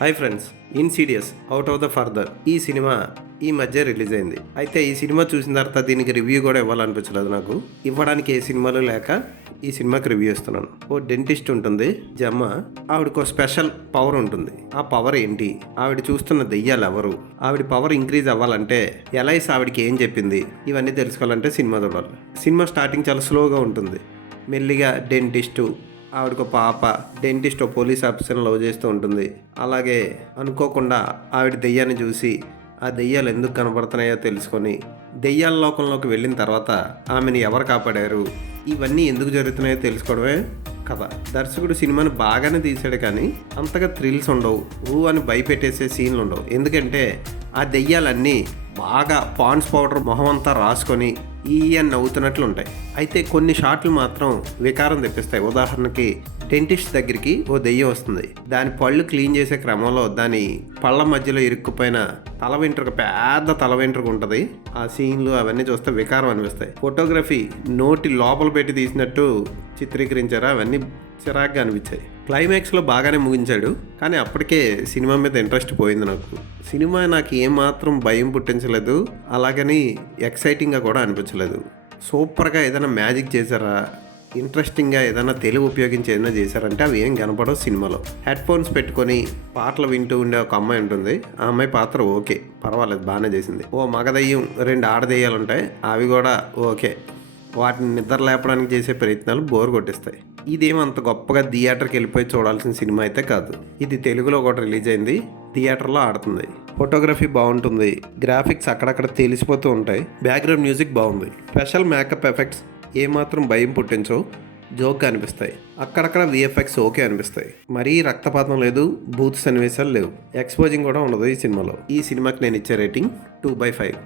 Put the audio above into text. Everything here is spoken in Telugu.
Hi friends, Insidious out of the further ఈ సినిమా ఈ మధ్య రిలీజ్ అయింది. అయితే ఈ సినిమా చూసిన తర్వాత దీనికి రివ్యూ కూడా ఇవ్వాలనిపించలేదు. నాకు ఇవ్వడానికి ఏ సినిమాలు లేక ఈ సినిమాకి రివ్యూ ఇస్తున్నాను. ఓ డెంటిస్ట్ ఉంటుంది జమ్మ. ఆవిడకు స్పెషల్ పవర్ ఉంటుంది. ఆ పవర్ ఏంటి, ఆవిడ చూస్తున్న దెయ్యాలు ఎవరు, ఆవిడ పవర్ ఇంక్రీజ్ అవ్వాలంటే ఎలైస్ ఆవిడకి ఏం చెప్పింది, ఇవన్నీ తెలుసుకోవాలంటే సినిమా చూడాలి. సినిమా స్టార్టింగ్ చాలా స్లోగా ఉంటుంది. మెల్లిగా డెంటిస్టు, ఆవిడకు పాప, డెంటిస్ట్ పోలీస్ ఆఫీసర్ని లవ్ చేస్తూ ఉంటుంది. అలాగే అనుకోకుండా ఆవిడ దెయ్యాన్ని చూసి ఆ దెయ్యాలు ఎందుకు కనబడుతున్నాయో తెలుసుకొని దెయ్యాల లోకంలోకి వెళ్ళిన తర్వాత ఆమెను ఎవరు కాపాడారు, ఇవన్నీ ఎందుకు జరుగుతున్నాయో తెలుసుకోవడమే కథ. దర్శకుడు సినిమాని బాగానే తీసాడు, కానీ అంతగా థ్రిల్స్ ఉండవు. అని భయపెట్టేసే సీన్లు ఉండవు. ఎందుకంటే ఆ దెయ్యాలన్నీ బాగా పాండ్స్ పౌడర్ మొహం అంతా రాసుకొని అని నవ్వుతున్నట్లు ఉంటాయి. అయితే కొన్ని షాట్లు మాత్రం వికారం తెప్పిస్తాయి. ఉదాహరణకి డెంటిస్ట్ దగ్గరికి ఓ దెయ్యం వస్తుంది. దాని పళ్ళు క్లీన్ చేసే క్రమంలో దాని పళ్ళ మధ్యలో ఇరుక్కుపోయిన తల వెంట్రుక, పెద్ద తల వెంట్రుక ఉంటుంది. ఆ సీన్లు అవన్నీ చూస్తే వికారం అనిపిస్తాయి. ఫోటోగ్రఫీ నోటి లోపల పెట్టి తీసినట్టు చిత్రీకరించారు. అవన్నీ చిరాగ్గా అనిపించాయి. క్లైమాక్స్లో బాగానే ముగించాడు, కానీ అప్పటికే సినిమా మీద ఇంట్రెస్ట్ పోయింది నాకు. సినిమా నాకు ఏమాత్రం భయం పుట్టించలేదు, అలాగని ఎక్సైటింగ్గా కూడా అనిపించలేదు. సూపర్గా ఏదైనా మ్యాజిక్ చేశారా, ఇంట్రెస్టింగ్గా ఏదైనా తెలుగు ఉపయోగించి ఏదైనా చేశారంటే అవి ఏం కనపడవు సినిమాలో. హెడ్ ఫోన్స్ పెట్టుకొని పాటలు వింటూ ఉండే ఒక అమ్మాయి ఉంటుంది. ఆ అమ్మాయి పాత్ర ఓకే, పర్వాలేదు, బాగానే చేసింది. ఓ మగదయ్యం, 2 ఆడదెయ్యాలు ఉంటాయి, అవి కూడా ఓకే. వాటిని నిద్ర లేపడానికి చేసే ప్రయత్నాలు బోర్ కొట్టిస్తాయి. ఇదేమంత గొప్పగా థియేటర్కి వెళ్ళిపోయి చూడాల్సిన సినిమా అయితే కాదు. ఇది తెలుగులో కూడా రిలీజ్ అయింది, థియేటర్లో ఆడుతుంది. ఫోటోగ్రఫీ బాగుంటుంది, గ్రాఫిక్స్ అక్కడక్కడ తెలిసిపోతూ ఉంటాయి, బ్యాక్గ్రౌండ్ మ్యూజిక్ బాగుంది. స్పెషల్ మేకప్ ఎఫెక్ట్స్ ఏమాత్రం భయం పుట్టించో, జోక్గా అనిపిస్తాయి. అక్కడక్కడ విఎఫ్ఎక్స్ ఓకే అనిపిస్తాయి. మరీ రక్తపాతం లేదు, బూత్ సన్నివేశాలు లేవు, ఎక్స్పోజింగ్ కూడా ఉండదు ఈ సినిమాలో. ఈ సినిమాకి నేను ఇచ్చే రేటింగ్ 2/5.